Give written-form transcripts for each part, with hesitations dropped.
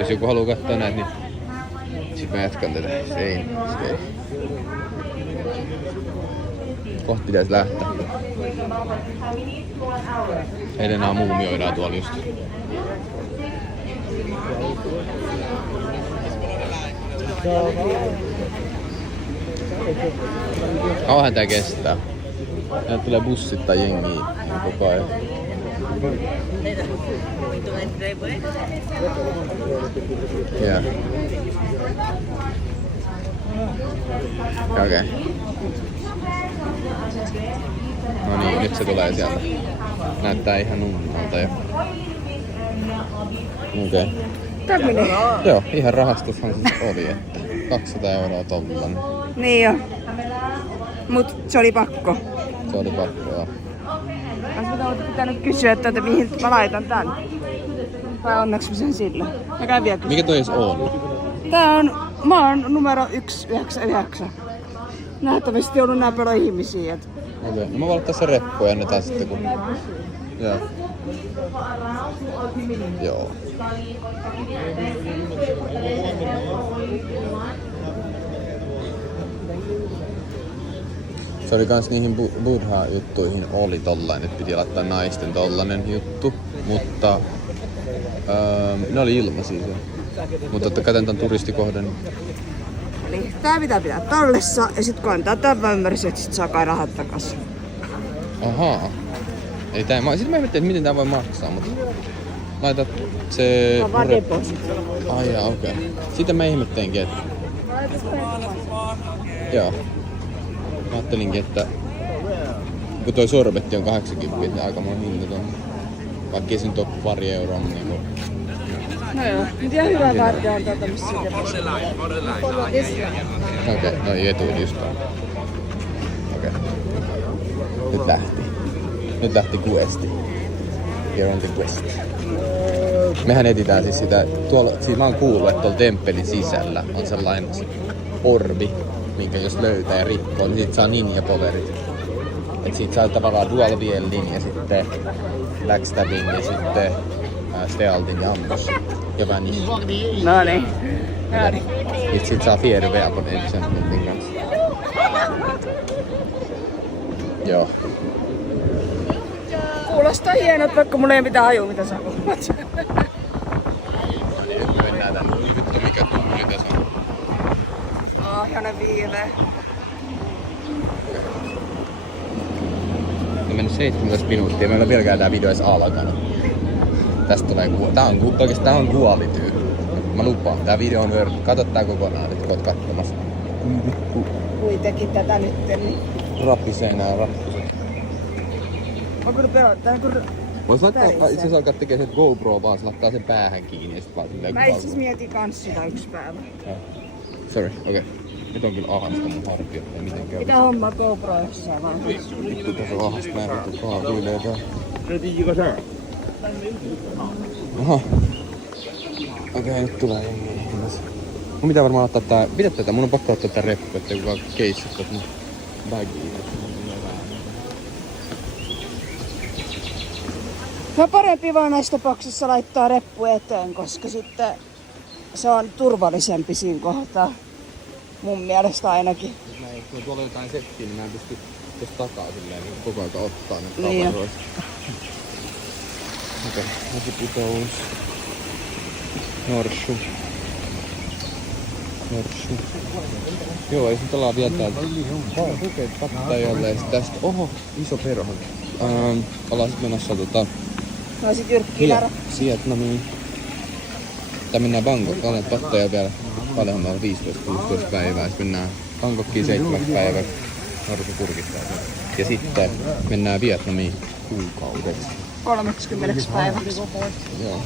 Jos joku haluaa katsoa näitä, niin sit mä jatkan tätä. Se ei. Kohta pitäis lähteä. Helenaa muumioidaan tuolla just. Kauanhan tää kestää. Näitä tulee bussit tai jengiä koko ajan. Yeah. Okei. No niin, nyt se tulee sieltä. Näyttää ihan nummalta jo. Okei. Tämmönen. Joo, ihan rahastushan siis oli, että 200 € tollanen. Niin jo. Mut se oli pakko. Se oli pakko, joo. Olisi pitänyt kysyä, että mihin mä laitan tän. Vai onneksi mä sen sillä. Mä käyn vielä kysyä. Mikä toi edes on? Tää on, mä oon numero 199. Nähtävästi joudun nää paljon ihmisiä. Okei, no mä voin ottaa se reppu ja annetaan sitten kun... Joo. Joo. Se oli kans niihin buddha-juttuihin oli tollain, että piti laittaa naisten tollanen juttu, mutta ne oli ilmaisia siellä. Mutta totta kai tän turistikohden. Eli tää pitää tallessa ja sit kun antaa tämän mä ymmärsin, että sit saa kai rahat takas. Ahaa. Ei tää, sit mä ihmettelin, että miten tää voi maksaa, mutta laitat se... Tää on vaan deposit. Ai jaa, okei. Sitä mä ihmettelinkin, että... Joo. Mä ajattelinkin, että kun toi sorbetti on 80, niin aika monen hinta tuon. Vaikka ei se nyt oo pari euroa, niin niinku... No joo, nyt ihan hyvä vartija on tuota missä deposit. Okei, noi etuit just on. Okei. Nyt lähti questi. Here on the quest. Mehän etsitään siis sitä, siis mä oon kuullut, että tuolla temppelin sisällä on sellainen orbi, minkä jos löytää ja rikkoo, niin sit saa ninja-powerit. Et sit saa tavallaan dual wieldin ja sitten backstabbing ja sitten stealthin ja ammus. Jotain niin. No niin. Sit saa fiery weapon enchantmentin kanssa. Joo. Kuulostaa hienot, vaikka mulla ei mitään hajua mitä sä puhut. Nyt me mennään tänne. Vittu mikä tuuli tässä on. Ihana viileä. On mennyt 17 minuuttia, meillä on vieläkään tää video edes alkanut. Tästä tulee tää on kuolityy. Mä lupaan, tää video on hörty. Kato tää kokonaan, että oot katsomassa. Kuitenkin tätä nyt, niin... Rappisee nää rappuset. On kyllä pelottaa, kun... Vois laittaa itse asiassa alkaa tekee se GoPro vaan, se laittaa sen päähän kiinni ja sit vaan silleen Mä itse mietin kans sitä yksi päivä. Sorry, okei. Nyt on kyllä ahasta mun hartiot, ei mitenkään. Mitä hommaa GoPro jossain vaiheessa? Vittu tässä on ahasta, mä en vittu kaaviilee tää. Aha. Okei, nyt tulee jengi. Mun pitää varmaan ottaa tää, pidä tätä, mun on pakko ottaa tää reppu, ettei kukaan keissit tätä mun bagiin. No parempi vaan näissä tapauksissa laittaa reppu eteen, koska sitten se on turvallisempi siinä kohtaa. Mun mielestä ainakin. Jos tuolla on jotain settiä, niin mä en pysty tosta takaa silleen niin koko ajan ottaa ne niin tavaroista. Okei, näkiputous. Norssu. Joo, ei sit ollaan vielä täältä. Okei, Pattajalle. Tästä, oho, iso perho. Ollaan sit menossa No sit Jyrkkiläärä. Vietnamiin. Tää mennään Bangkok, olen Pattaja vielä. Paljonhan meillä on 15-16 päivää. Sitten mennään Bangkokiin 7 päivää. Norsu kurkistaa sen. Ja sitten mennään Vietnamiin kuukaudeksi. 30 päiväksi. Joo.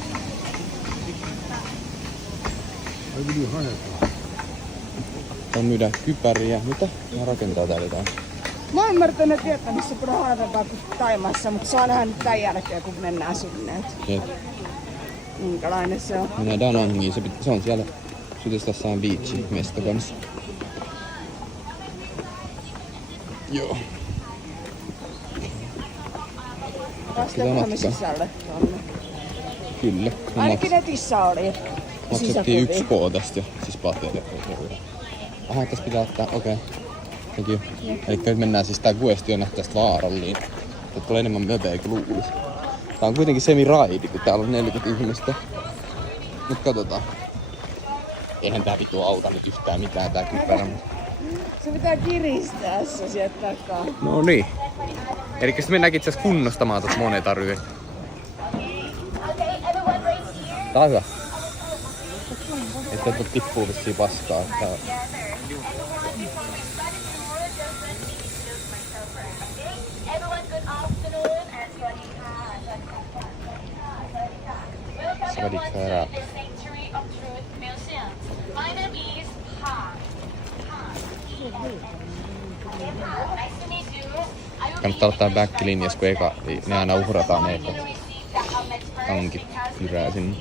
On myydä kypäriä. Mitä? Mä rakentaa täällä jotain. Mä oon ymmärtänyt, että Vietnamissa on halvempaa kuin Thaimaassa, mutta saa nähdä nyt tän jälkeen, kun mennään sinne. Jep. Minkälainen se on? Mennään Da Nangiin. Se on siellä Sydöstassaan Beachin mesta kanssa. Joo. Päästäänkö me sisälle tonne? Kyllä. Ainakin netissä oli. Maksettiin 1 K tästä jo, siis patteille. Aha, tässä pitää ottaa, okei. Thank you. Eli nyt mennään siis tää questi on tästä vaaralliin. Tää tulee enemmän möpeä kuin luulis. Tää on kuitenkin semi-raidi, kun täällä on 40 ihmistä. Mut katsotaan. Eihän tää vitu auta nyt yhtään mitään tää kypärä. Se pitää kiristää se sieltä takaa. No niin. Elikkä sit mennäänkin itse asiassa kunnostamaan tot monetaryä. Tää on hyvä. Että tuot tippuu vissiin paskaa. Kannattaa ottaa backlinjas, kun eka ne aina uhrataan ne ekat tankit jyrää sinne.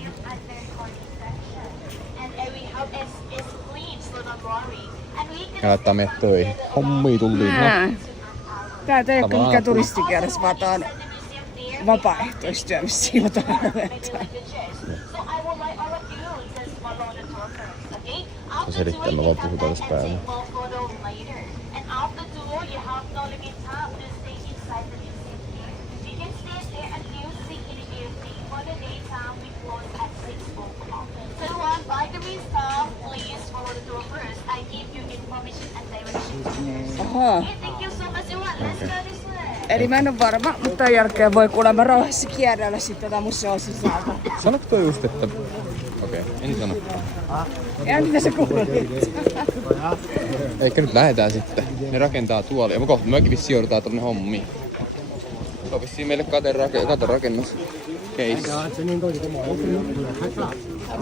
Ja laittaa meidät töihin. Hommia tulliin. No. Tää ei ole mikään turistikierros, vaan tää on vapaaehtoistyö, missä jotain ruvetaan. Se selittää, mä vaan puhutaan tässä päällä. Ahaa. Eli mä en oo varma, mutta tämän jälkeen voi kuulemma rauhassa kierrellä sitten tätä museon sisältä. Sanotko toi just, että... Okei, en sano. Ja mitä sä kuulit? Eikä nyt lähdetään sitten. Ne rakentaa tuolia. Mä kohta mäkin vissiin joudutaan tonne hommiin. Se on vissiin meille katerakennus. Keissi.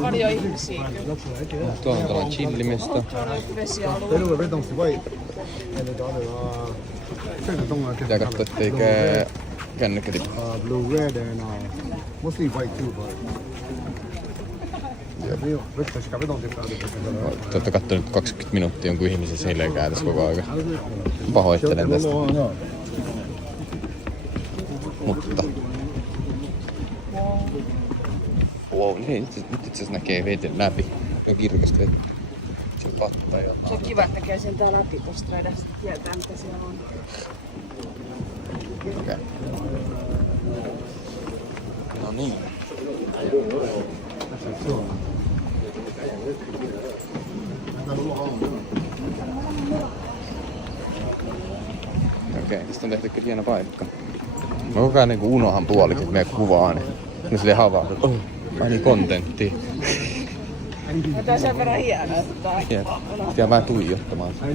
Paljon ihmisiä. Tuolla on tällainen chillimesta. Pitää katsoa, etteikä kännykkä tippu. Te ootte kattonut 20 minuuttia jonkun ihmisen selkää tässä koko aika. Pahoittelen tästä. Mutta... Wow, niin nyt itse asiassa näkee veden läpi. On kirkasta vettä. Se on patta jotain. Se on kiva, että näkee sen tää läpi tosta edessä. Tietää mitä siellä on. Okei. No niin. Okei, tästä on tehty kyllä hieno paikka. Mä koko ajan niinku unohan puolikin, kun meidän kuvaa, niin ne silleen havahtuu. Oh, ai niin kontenttia. Tää on sen verran hieno, että pitää vähän tuijottamaan sitä.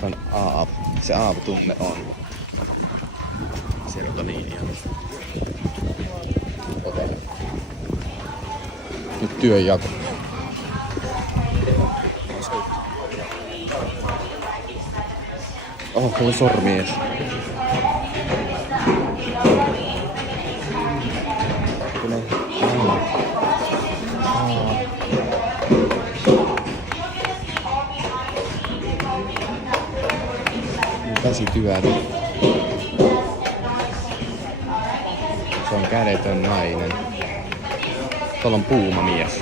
Se on aavu. Se aavutunne on. Serotoniinia. Okei. Nyt työnjako. Oh, mulla on sormi ees. Käsityötä. Se on kädetön nainen. Tuolla on puumamies.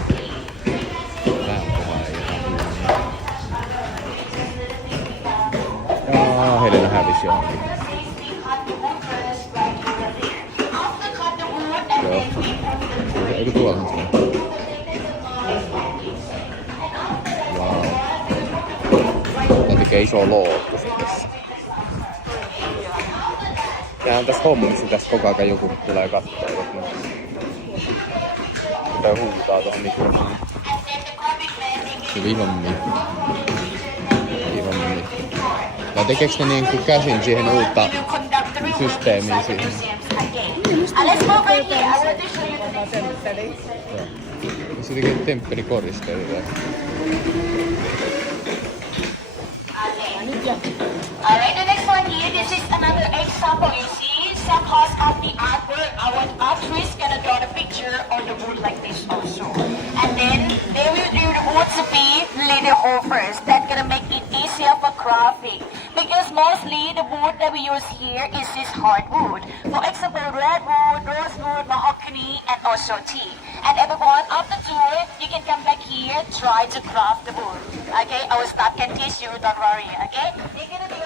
Jaa, Helena hävisi johonkin. Joo. Eikö tuolla on sitä? Vau. Tää tekee iso loottu tässä. Tää on tässä hommissa, tässä koko ajan joku tulee kattoo. Tai huutaa tuohon mikrofoniin. Vihommin. Vai tekeekö ne niinku käsin siihen uutta systeemiä siihen? Se tekee temppelikoristelijoita. Alright, the next one here, this is another example. You see, some parts of the artwork, our artist gonna draw the picture on the wood like this also. And then they will do the wood to be later on first. That's gonna make it easier for crafting. Because mostly the wood that we use here is this hardwood. For example, redwood, rosewood, mahogany, and also teak. And everyone, after tour, you can come back here, try to craft the wood. Okay, our staff can teach you, don't worry. Okay, you're gonna be